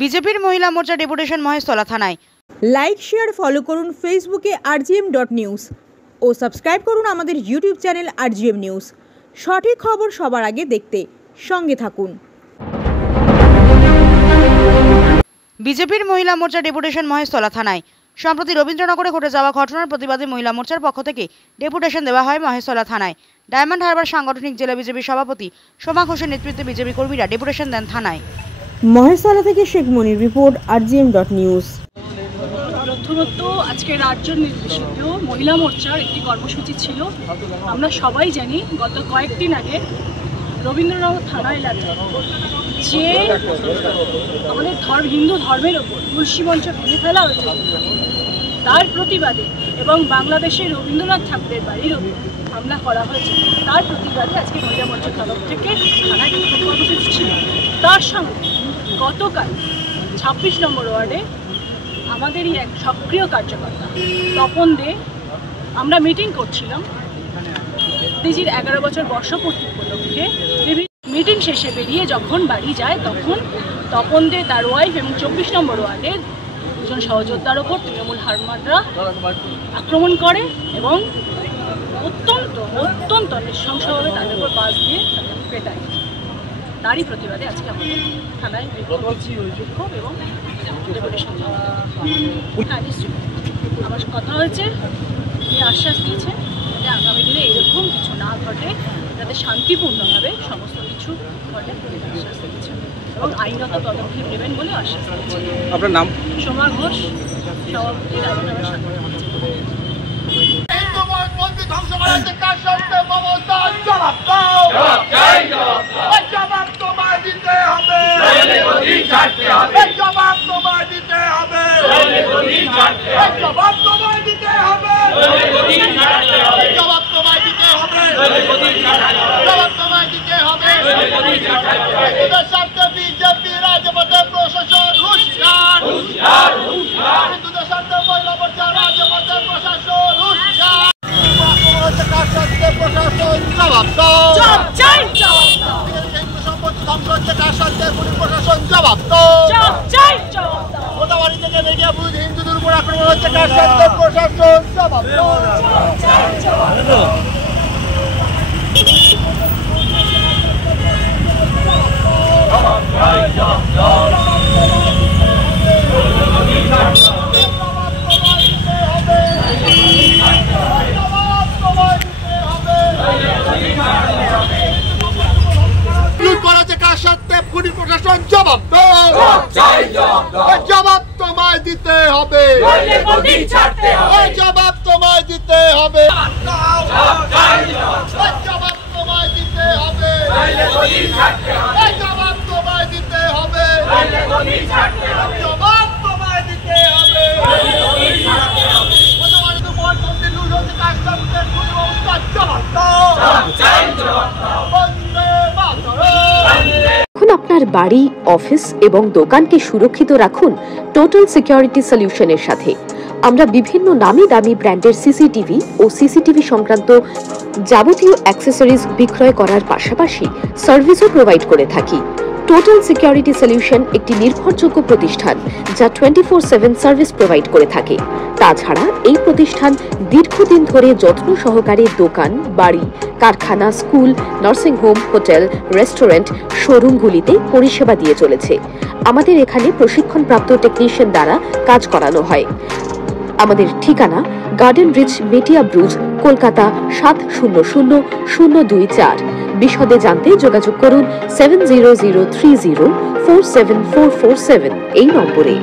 বিজেপির মহিলা মোর্চা ডেপুটেশন মহেশতলা থানায়। লাইক শেয়ার ফলো করুন ফেসবুকে rgm.news ও সাবস্ক্রাইব করুন আমাদের ইউটিউব চ্যানেল rgm নিউজ। সঠিক খবর সবার আগে দেখতে সঙ্গে থাকুন। বিজেপির মহিলা মোর্চা ডেপুটেশন মহেশতলা থানায়। সম্প্রতি রবীন্দ্রনগরে ঘটে যাওয়া ঘটনার প্রতিবাদে মহিলা মোর্চার পক্ষ থেকে ডেপুটেশন দেওয়া হয় মহেশতলা থানায়। ডায়মন্ড হারবার সাংগঠনিক জেলা বিজেপি সভাপতি সোমা ঘোষের নেতৃত্বে বিজেপি কর্মীরা ডেপুটেশন দেন থানায়। মহেশতলা থেকে শেখ মনির রিপোর্ট rgm.news। প্রথমত আজকে রাজ্য নির্দেশিত মহিলা মোর্চার একটি কর্মসূচি ছিল। আমরা সবাই জানি গত কয়েকদিন আগে রবীন্দ্রনগর থানা এলাকায় যে আমাদের হিন্দু ধর্মের ওপর তুলসী মঞ্চ ভেঙে ফেলা হয়েছে, তার প্রতিবাদে এবং বাংলাদেশে রবীন্দ্রনাথ ঠাকুরের বাড়ির ওপর হামলা করা হয়েছে, তার প্রতিবাদে আজকে মহিলা মোর্চার তরফ থেকে থানায় কর্মসূচি ছিল। তার সঙ্গে গতকাল 26 নম্বর ওয়ার্ডে আমাদেরই এক সক্রিয় কার্যকর্তা তপন দে, আমরা মিটিং করছিলাম দিদির 11 বছর বর্ষপূর্তি উপলক্ষে। মিটিং শেষে বেরিয়ে যখন বাড়ি যায় তখন তপন দে, তার ওয়াইফ এবং 24 নম্বর ওয়ার্ডের দুজন সহযোদ্ধার ওপর তৃণমূল হারমাদরা আক্রমণ করে এবং অত্যন্ত নৃশংসভাবে তাদের উপর বাস দিয়ে পেটায়। তারই প্রতিবাদে আজকে আমাদের থানায় বিক্ষোভ এবং ডেপুটেশন। হ্যাঁ, নিশ্চয়ই আমার কথা হয়েছে, উনি আশ্বাস দিয়েছেন যাতে আগামী দিনে এরকম কিছু না ঘটে, যাতে শান্তিপূর্ণভাবে সমস্ত কিছু ঘটে আশ্বাস দিয়েছেন এবং আইনত পদক্ষেপ নেবেন বলে আশ্বাস দিয়েছেন। আপনার নাম? সোমা ঘোষ, সভাপতি ডায়মন্ড হারবার সাংগঠনিক। বিজেপি রাজপথে প্রশাসন হুঁশিয়ার, হিন্দুদের স্বার্থে মহিলা মোর্চা রাজপথে প্রশাসন হুঁশিয়ার। প্রশাসন জবাব দাও, হিন্দু সম্পত্তি ধ্বংস হচ্ছে কার সাথে পুলিশ প্রশাসন জবাব দাও। গোদাবাড়ি থেকে বেরিয়ে বুঝি হিন্দুদের উপর আক্রমণ হচ্ছে কার সাথে প্রশাসন জবাব দাও। প্রশাসন জবাব দাও, জবাব তোমায় দিতে হবে, জবাব তোমায় দিতে হবে, জবাব তোমায় দিতে হবে, জবাব তোমায় দিতে হবে, জবাব তোমায় দিতে হবে। আপনার বাড়ি, অফিস এবং দোকানকে সুরক্ষিত রাখুন টোটাল সিকিউরিটি সলিউশনের সাথে। আমরা বিভিন্ন নামি দামি ব্র্যান্ডের সিসিটিভি ও সিসিটিভি সংক্রান্ত যাবতীয় অ্যাক্সেসরিজ বিক্রয় করার পাশাপাশি সার্ভিসও প্রোভাইড করে থাকি। টোটাল সিকিউরিটি সলিউশন একটি নির্ভরযোগ্য প্রতিষ্ঠান যা 24/7 সার্ভিস প্রোভাইড করে থাকে। তাছাড়া এই প্রতিষ্ঠান দীর্ঘদিন ধরে যত্ন সহকারে দোকান, বাড়ি, কারখানা, school, nursing home, hotel, restaurant, শোরুমগুলিতে পরিষেবা দিয়ে চলেছে। আমাদের এখানে প্রশিক্ষণপ্রাপ্ত টেকনিশিয়ান দ্বারা কাজ করানো হয়। আমাদের ঠিকানা গার্ডেন রিচ, মেটিয়া ব্রুজ, কলকাতা 700024। বিশদে জানতে যোগাযোগ করুন 7003047447 এই নম্বরে।